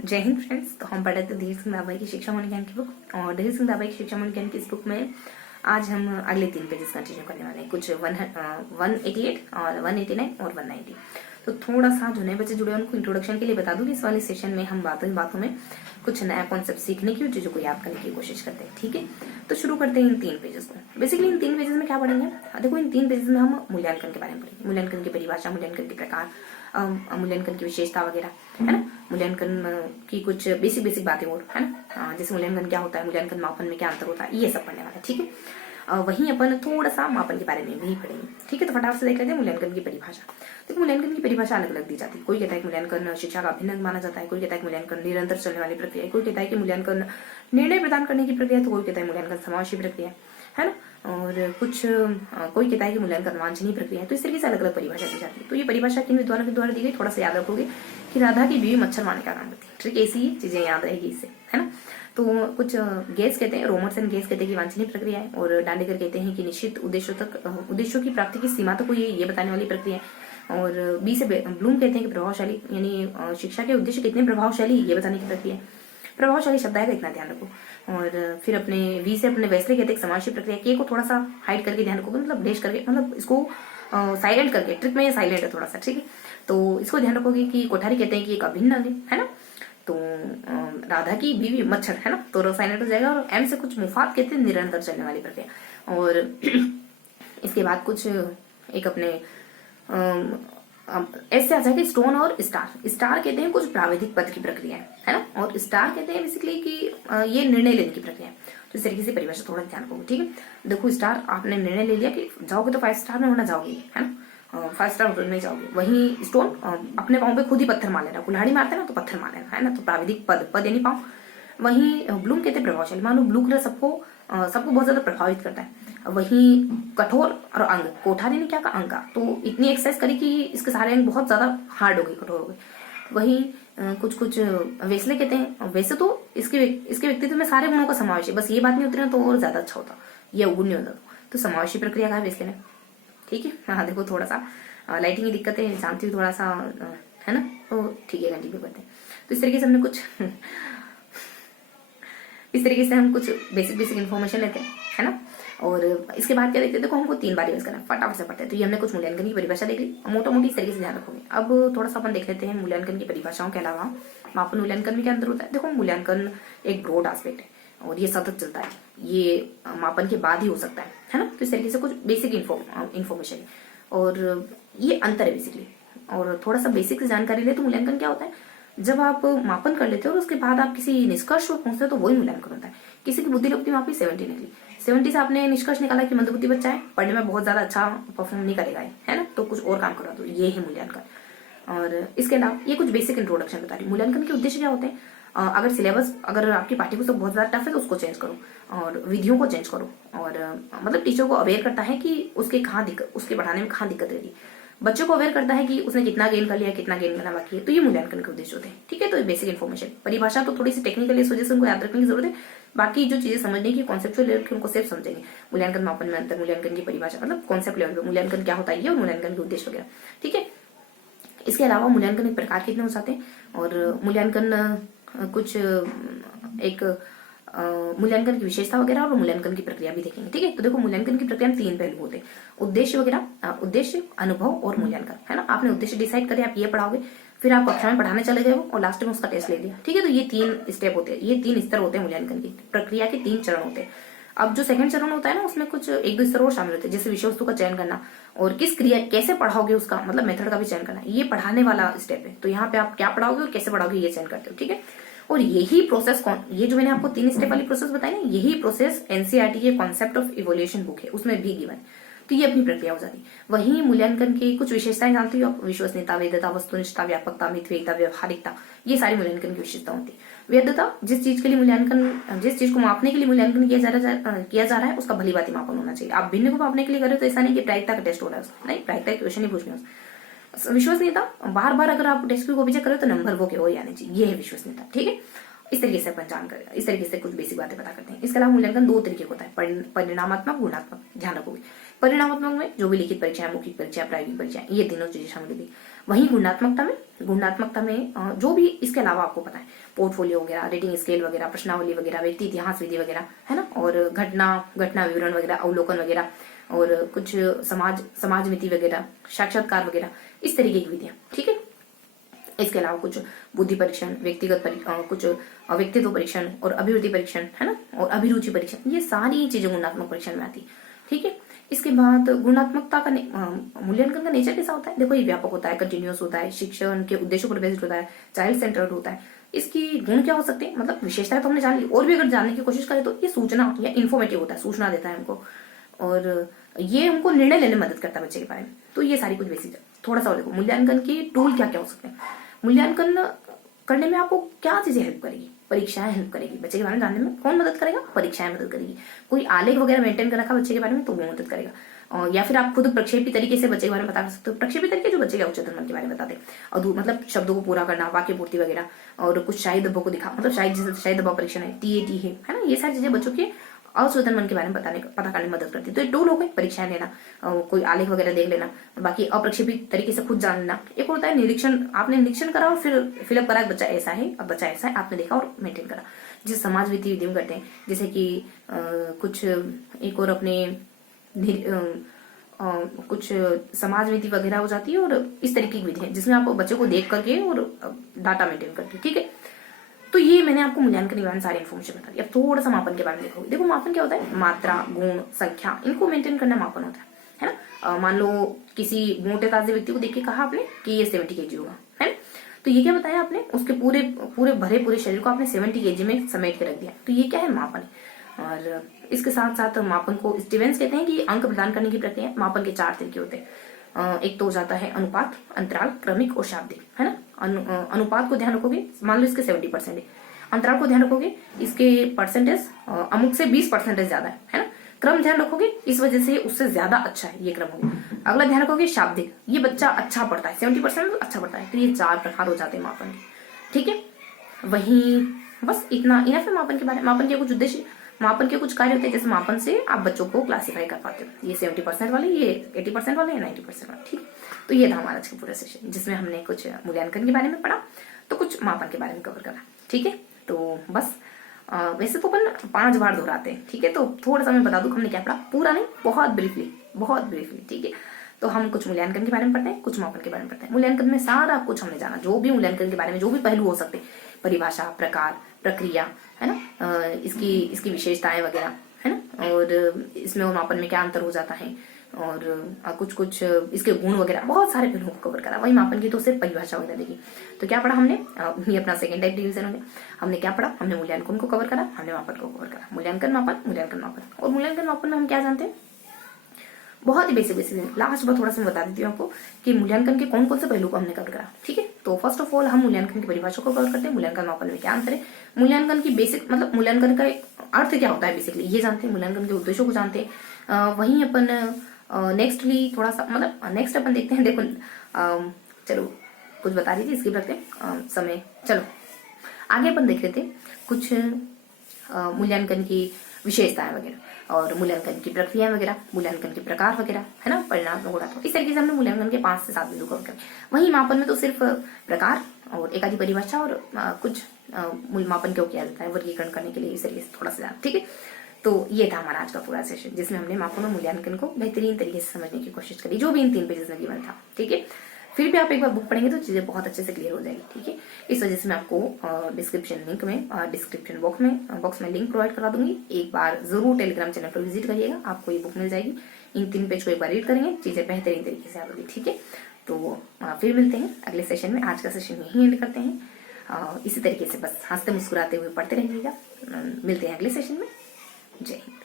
जय हिंद फ्रेंड्स। तो हम पढ़े थे धीर सिंह दाभाई की शिक्षा मूल्य ज्ञान की बुक, और धीर सिंह दाभाई की शिक्षा मूल्य ज्ञान की इस बुक में आज हम अगले 3 पेजेस कंटिन्यू करने वाले हैं। कुछ 188 और 189 और 190। तो थोड़ा सा जो नए बच्चे जुड़े हैं उनको इंट्रोडक्शन के लिए बता दूं कि इस वाले सेशन में हम बातों में कुछ नया कॉन्सेप्ट सीखने की और चीजों को याद करने की कोशिश करते हैं। ठीक है, तो शुरू करते हैं इन 3 पेजेस को। बेसिकली इन 3 पेजेस में क्या पढ़ेंगे? देखो, इन 3 पेजेस में हम मूल्यांकन के बारे में पढ़ेंगे। मूल्यांकन की परिभाषा, मूल्यांकन के प्रकार, मूल्यांकन की विशेषता वगैरह, है ना। मूल्यांकन की कुछ बेसिक बातें और, है ना। जैसे मूल्यांकन क्या होता है, मूल्यांकन मापन में क्या अंतर होता है, ये सब पढ़ने वाला है। ठीक है, वहीं अपन थोड़ा सा मापन के बारे में भी पढ़ेंगे। ठीक है, तो फटाफट से देख लेते हैं मूल्यांकन की परिभाषा। देखो, मूल्यांकन की परिभाषा अलग अलग दी जाती है। कोई कहता है कि मूल्यांकन शिक्षा का अभिन्न अंग माना जाता है, कोई कहता है कि मूल्यांकन निरंतर चलने वाली प्रक्रिया है, कोई कहता है कि मूल्यांकन निर्णय प्रदान करने की प्रक्रिया है, तो कोई कहता है मूल्यांकन समावेशी प्रक्रिया है ना। और कुछ कोई कहता है कि मूल्यांकन वांछनीय प्रक्रिया है। तो इस तरीके से अलग अलग परिभाषा दी जाती है। तो ये परिभाषा किन विद्वानों के द्वारा दी गई, थोड़ा सा याद रखोगे कि राधा की बीवी मच्छर मारने का काम करती है। ठीक है, ऐसी चीजें याद रहेगी इससे, है ना। तो कुछ गेस कहते हैं, रोमर्सन गेस कहते हैं कि वांछनीय प्रक्रिया है, और डांडेकर कहते हैं कि निश्चित उद्देश्यों की प्राप्ति की सीमा तक ये बताने वाली प्रक्रिया है। और बी से ब्लूम कहते हैं कि प्रभावशाली, यानी शिक्षा के उद्देश्य कितने प्रभावशाली ये बताने की प्रक्रिया है। प्रभावशाली शब्द आएगा, इतना ध्यान रखो। और फिर अपने वी से अपने वेस्ले कहते हैं समावेशी प्रक्रिया। के को थोड़ा सा हाइड करके ध्यान रखोगे, मतलब डेश करके, मतलब इसको साइलेंट करके। ट्रिक में ये साइलेंट है थोड़ा सा, ठीक है। तो इसको ध्यान रखोगे कि कोठारी कहते हैं कि एक अभिन्न अंग है ना। तो राधा की बीवी मच्छर, है ना, तो साइलेंट हो जाएगा। और एम से कुछ मुफात कहते हैं निरंतर चलने वाली प्रक्रिया। और इसके बाद कुछ एक अपने ऐसे आ जाएगा स्टोन और स्टार। स्टार कहते हैं कुछ प्राविधिक पद की प्रक्रिया है ना। और स्टार कहते हैं बेसिकली कि ये निर्णय लेने की प्रक्रिया है। तो इस तरीके से परिभाषा थोड़ा ध्यान रखोगे। ठीक है, देखो, स्टार आपने निर्णय ले लिया कि जाओगे तो 5 स्टार में होना जाओगे, है ना। 5 स्टार होटल में जाओगे। वहीं स्टोन अपने पाँव पे खुद ही पत्थर मार लेना, कुल्हाड़ी मारते ना तो पत्थर मार लेना, है ना। तो प्राविधिक पद यानी पाँव। वहीं ब्लूम कहते हैं प्रभावशाली। मान लो ब्लू कलर सबको बहुत ज्यादा प्रभावित करता है। वहीं कठोर और अंग, कोठारी ने क्या कहा, अंग का। तो इतनी एक्सरसाइज करी कि इसके सारे अंग बहुत ज्यादा हार्ड हो गए, कठोर हो गए। वहीं कुछ वेस्ले कहते हैं, वैसे तो इसके व्यक्तित्व में सारे गुणों का समावेश है, बस ये बात नहीं होती ना तो और ज्यादा अच्छा होता, ये अवगुण नहीं होता। तो समावेशी प्रक्रिया कहा वेस्ले ने। ठीक है, हाँ देखो, थोड़ा सा लाइटिंग की दिक्कत है, जानती हूँ थोड़ा सा, है ना। तो ठीक है, कंटिन्यू करते हैं। तो इस तरीके से हमने कुछ इस तरीके से हम कुछ बेसिक इन्फॉर्मेशन लेते हैं, है ना। और इसके बाद क्या देखते हैं, देखो हमको 3 बार रिवाइज करना है, फटाफट से पढ़ते हैं। तो ये हमने कुछ मूल्यांकन की परिभाषा देख ली, मोटा मोटी इस तरीके से ध्यान रखोगे। अब थोड़ा सा अपन देख लेते हैं मूल्यांकन की परिभाषाओं के अलावा मापन मूल्यांकन में क्या अंतर होता है। देखो, मूल्यांकन एक ब्रॉड एस्पेक्ट है और ये सतत चलता है, ये मापन के बाद ही हो सकता है ना। तो इस तरीके से कुछ बेसिक इन्फॉर्मेशन है और ये अंतर है बेसिकली। और थोड़ा सा बेसिक से जानकारी ले तो मूल्यांकन क्या होता है, जब आप मापन कर लेते हो और उसके बाद आप किसी निष्कर्ष पर पहुंचते हो तो वही मूल्यांकन होता है। किसी की बुद्धि लब्धि मापी 70 निकली, 70 से आपने निष्कर्ष निकाला कि मंदबुद्धि बच्चा है, पढ़ने में बहुत ज्यादा अच्छा परफॉर्म नहीं करेगा, है ना, तो कुछ और काम करो, तो ये है मूल्यांकन। और इसके अलावा ये कुछ बेसिक इंट्रोडक्शन बता रही। मूल्यांकन के उद्देश्य क्या होते हैं, अगर सिलेबस, अगर आपकी पाठ्यपुस्तक बहुत ज्यादा टफ है तो उसको चेंज करो और विधियों को चेंज करो। और मतलब टीचर को अवेयर करता है कि उसके पढ़ाने में कहाँ दिक्कत रही, बच्चों को अवेयर करता है कि उसने कितना गेन कर लिया, कितना गेन करना बाकी है। तो ये मूल्यांकन के उद्देश्य होते हैं। ठीक है, तो बेसिक इन्फॉर्मेशन। परिभाषा तो थोड़ी सी टेक्निकल है, इस वजह से उनको याद रखने की जरूरत है। बाकी जो चीजें समझने की कॉन्सेप्चुअल लेवल की उनको सिर्फ समझेंगे। मूल्यांकन मापन में अंतर, मूल्यांकन की परिभाषा, मतलब कॉन्सेप्ट लेवल पे मूल्यांकन क्या होता है और मूल्यांकन के उद्देश्य वगैरह। ठीक है, इसके अलावा मूल्यांकन एक प्रकार कितने हो जाते हैं, और मूल्यांकन कुछ एक मूल्यांकन की विशेषता वगैरह और मूल्यांकन की प्रक्रिया भी देखेंगे। ठीक है, तो देखो, मूल्यांकन की प्रक्रिया में 3 पहलू होते हैं, उद्देश्य वगैरह, उद्देश्य, अनुभव और मूल्यांकन, है ना। आपने उद्देश्य डिसाइड करे, आप ये पढ़ाओगे, फिर आप कक्षा में पढ़ाने चले गए हो और लास्ट में उसका टेस्ट ले लिया। ठीक है, तो ये 3 स्टेप होते हैं, ये 3 स्तर होते हैं मूल्यांकन की प्रक्रिया के, 3 चरण होते हैं। अब जो सेकंड चरण होता है ना, उसमें कुछ 1-2 स्तर और शामिल होते हैं, जैसे विषय वस्तु का चयन करना और किस क्रिया कैसे पढ़ाओगे उसका, मतलब मेथड का भी चयन करना। ये पढ़ाने वाला स्टेप है, तो यहाँ पे आप क्या पढ़ाओगे और कैसे पढ़ाओगे ये चयन करते हो। ठीक है, और यही प्रोसेस ये जो मैंने आपको 3 स्टेप वाली प्रोसेस बताई ना, यही प्रोसेस एनसीईआरटी के कॉन्सेप्ट ऑफ इवोल्यूशन बुक है, उसमें भी गिवन। तो ये अपनी प्रक्रिया हो जाती है। वहीं मूल्यांकन की कुछ विशेषताएं जानती हो आप, विश्वसनीयता, वैधता, वस्तुनिष्ठता, व्यापकता, मितव्ययिता, व्यवहारिकता, ये सारी मूल्यांकन की विशेषता होती है। वैधता, जिस चीज के लिए मूल्यांकन, जिस चीज को मापने के लिए मूल्यांकन किया जा रहा है उसका भली भांति मापन होना चाहिए। आप भिन्न को मापने के लिए करें तो ऐसा नहीं कि प्रायिकता का टेस्ट हो रहा है, नहीं, प्रायिकता के क्वेश्चन ही पूछने। विश्वसनीयता, बार बार अगर आप टेस्ट को पीछे करें तो नंबर वो के वो आने चाहिए, ये है विश्वसनीयता। ठीक है, इस तरीके से अपन जानकर, इस तरीके से कुछ बेसिक बातें पता करते हैं। इसके अलावा मूल्यांकन 2 तरीके का होता है, परिणामात्मक, गुणात्मक, ध्यान रखोगे। परिणामात्मक में जो भी लिखित परीक्षाएं, मौखिक परीक्षाएं, प्रायोगिक परीक्षाएं, ये तीनों चीजें शामिल थी। वहीं गुणात्मकता में जो भी इसके अलावा आपको पता है, पोर्टफोलियो वगैरह, रेटिंग स्केल वगैरह, प्रश्नावली वगैरह, व्यक्ति इतिहास विधि वगैरह, है ना, और घटना विवरण वगैरह, अवलोकन वगैरह, और कुछ समाज नीति वगैरह, साक्षात्कार वगैरह, इस तरीके की विधियां। ठीक है, इसके अलावा कुछ बुद्धि परीक्षण, कुछ व्यक्तित्व परीक्षण और अभिवृद्धि परीक्षण, है ना, और अभिरुचि परीक्षण, ये सारी चीजें गुणात्मक परीक्षण में आती। ठीक है, इसके बाद गुणात्मकता का मूल्यांकन का नेचर कैसा होता है? देखो, ये व्यापक होता है, कंटिन्यूअस होता है, शिक्षण के उद्देश्यों पर बेस्ड होता है, चाइल्ड सेंटर्ड होता है। इसकी गुण क्या हो सकते हैं, मतलब विशेषताएं तो हमने जान ली, और भी अगर जानने की कोशिश करें तो ये सूचना या इन्फॉर्मेटिव होता है, सूचना देता है हमको, और ये हमको निर्णय लेने में मदद करता है बच्चे के बारे में। तो ये सारी कुछ बेसिक है। थोड़ा सा और देखो, मूल्यांकन के टूल क्या क्या हो सकते हैं। मूल्यांकन करने में आपको क्या चीजें हेल्प करेगी? परीक्षाएं हेल्प करेगी। बच्चे के बारे में जानने में कौन मदद करेगा? परीक्षाएं मदद करेगी। कोई आलेख वगैरह मेंटेन कर रखा बच्चे के बारे में तो वो मदद करेगा। या फिर आप खुद प्रक्षेपी तरीके से बच्चे के बारे में बता सकते हो। प्रक्षेपी तरीके जो बच्चे के उच्चतम मन के बारे में बताते हैं, और मतलब शब्दों को पूरा करना, वाक्य पूर्ति वगैरह, और कुछ शाही दब्बों को दिखा, मतलब शाही दब्बा परीक्षण है, TAT है ना, ये सारी चीजें बच्चों के अवचेतन मन के बारे में पता करने में मदद करती है। तो ये टूल हो गए, परीक्षाएं लेना, कोई आलेख वगैरह देख लेना, बाकी अप्रक्षेपित तरीके से खुद जान लेना। एक होता है निरीक्षण, आपने निरीक्षण करा और फिर फिलअप करा, बच्चा ऐसा है, अब बच्चा ऐसा है, आपने देखा और मेंटेन करा। जिसे समाज विधि में करते हैं, जैसे कि कुछ एक और अपने कुछ समाज नीति वगैरह हो जाती है, और इस तरीके की विधि है जिसमें आप बच्चे को देख करके और डाटा मेंटेन करके। ठीक है, तो ये मैंने आपको मूल्यांकन के बारे में सारी इन्फॉर्मेशन बता दी। अब थोड़ा सा मापन के बारे में देखोगे। देखो, मापन क्या होता है? मात्रा, गुण, संख्या, इनको मेंटेन करना मापन होता है ना। मान लो किसी मोटे ताजे व्यक्ति को देख के कहा आपने कि ये 70 kg होगा, है ना, तो ये क्या बताया आपने? उसके पूरे शरीर को आपने 70 kg में समेट के रख दिया। तो ये क्या है? मापन। और इसके साथ साथ मापन को स्टीवेंस कहते हैं कि अंक प्रदान करने की प्रक्रिया। मापन के 4 तरीके होते हैं। एक तो हो जाता है अनुपात, अंतराल, क्रमिक और शाब्दिक, है ना। अनुपात को ध्यान रखोगे, मान लो इसके 70% है। अंतराल को ध्यान रखोगे, इसके परसेंटेज अमुक से 20% ज्यादा है ना। क्रम ध्यान रखोगे, इस वजह से उससे ज्यादा अच्छा है, ये क्रम हो गया। अगला ध्यान रखोगे शाब्दिक, ये बच्चा अच्छा पढ़ता है, 70% अच्छा पढ़ता है। तो ये 4 प्रकार हो जाते हैं मापन के। ठीक है, वही बस इतना इनफ है मापन के बारे में। मापन के कुछ उद्देश्य, मापन के कुछ कार्य होते हैं, जैसे मापन से आप बच्चों को क्लासिफाई कर पाते हो, ये 70% वाले, ये 80% वाले, ये 90% वाले। ठीक, तो ये था हमारा आज का पूरा सेशन, जिसमें हमने कुछ मूल्यांकन के बारे में पढ़ा, तो कुछ मापन के बारे में कवर करा। ठीक है, तो बस वैसे तो अपन 5 बार दोहराते हैं। ठीक है, तो थोड़ा सा मैं बता दूं हमने क्या पढ़ा, पूरा नहीं, बहुत ब्रीफली। ठीक है, तो हम कुछ मूल्यांकन के बारे में पढ़ते हैं, कुछ मापन के बारे में पढ़ते हैं। मूल्यांकन में सारा कुछ हमने जाना, जो भी मूल्यांकन के बारे में जो भी पहलू हो सकते, परिभाषा, प्रकार, प्रक्रिया, है ना, इसकी विशेषताएं वगैरह, है ना, और इसमें और मापन में क्या अंतर हो जाता है, और कुछ इसके गुण वगैरह, बहुत सारे पहलुओं को कवर करा। वही मापन की तो सिर्फ परिभाषा वगैरह देखी। तो क्या पढ़ा हमने? ये अपना सेकंड टाइप डिवीजन हो गया। हमने क्या पढ़ा? हमने मूल्यांकन को कवर करा, हमने मापन को कवर करा। मूल्यांकन मापन। और मूल्यांकन मापन में हम क्या जानते हैं? बहुत ही बेसिक लास्ट बार थोड़ा सा मैं बता देती हूँ आपको कि मूल्यांकन के कौन कौन से पहलू को हमने कवर करा। ठीक है, तो फर्स्ट ऑफ ऑल हम मूल्यांकन की परिभाषा को कवर करते हैं। मूल्यांकन मापन में क्या अंतर है, मूल्यांकन की बेसिक, मतलब मूल्यांकन का अर्थ क्या होता है बेसिकली, ये जानते हैं। मूल्यांकन के उद्देश्यों को जानते हैं। वहीं अपन नेक्स्टली थोड़ा सा, मतलब नेक्स्ट अपन देखते हैं। देखो चलो कुछ बता रही थी, स्किप रखते हैं समय। चलो आगे अपन देख रहे थे कुछ मूल्यांकन की विशेषताएं वगैरह, और मूल्यांकन की प्रक्रिया वगैरह, मूल्यांकन के प्रकार वगैरह, है ना, परिणाम गुणात्मक। इस तरीके से हमने मूल्यांकन के 5 से 7 बिंदु कवर करे। वहीं मापन में तो सिर्फ प्रकार और एक आधी परिभाषा और कुछ मापन क्यों किया जाता है, वर्गीकरण करने के लिए, इस तरीके से थोड़ा सा। ठीक है, तो ये था हमारा आज का पूरा सेशन, जिसमें हमने मापन और मूल्यांकन को बेहतरीन तरीके से समझने की कोशिश करी, जो भी इन 3 पेजेस में गिवन था। ठीक है, फिर भी आप एक बार बुक पढ़ेंगे तो चीजें बहुत अच्छे से क्लियर हो जाएगी। ठीक है, इस वजह से मैं आपको डिस्क्रिप्शन बॉक्स में लिंक प्रोवाइड करा दूंगी। एक बार जरूर टेलीग्राम चैनल पर विजिट करिएगा, आपको ये बुक मिल जाएगी। इन 3 पेज को एक बार रीड करेंगे, चीजें बेहतरीन तरीके से आ जाएगी। ठीक है, तो फिर मिलते हैं अगले सेशन में। आज का सेशन यहीं एंड करते हैं। इसी तरीके से बस हंसते मुस्कुराते हुए पढ़ते रहिएगा। मिलते हैं अगले सेशन में। जय हिंद।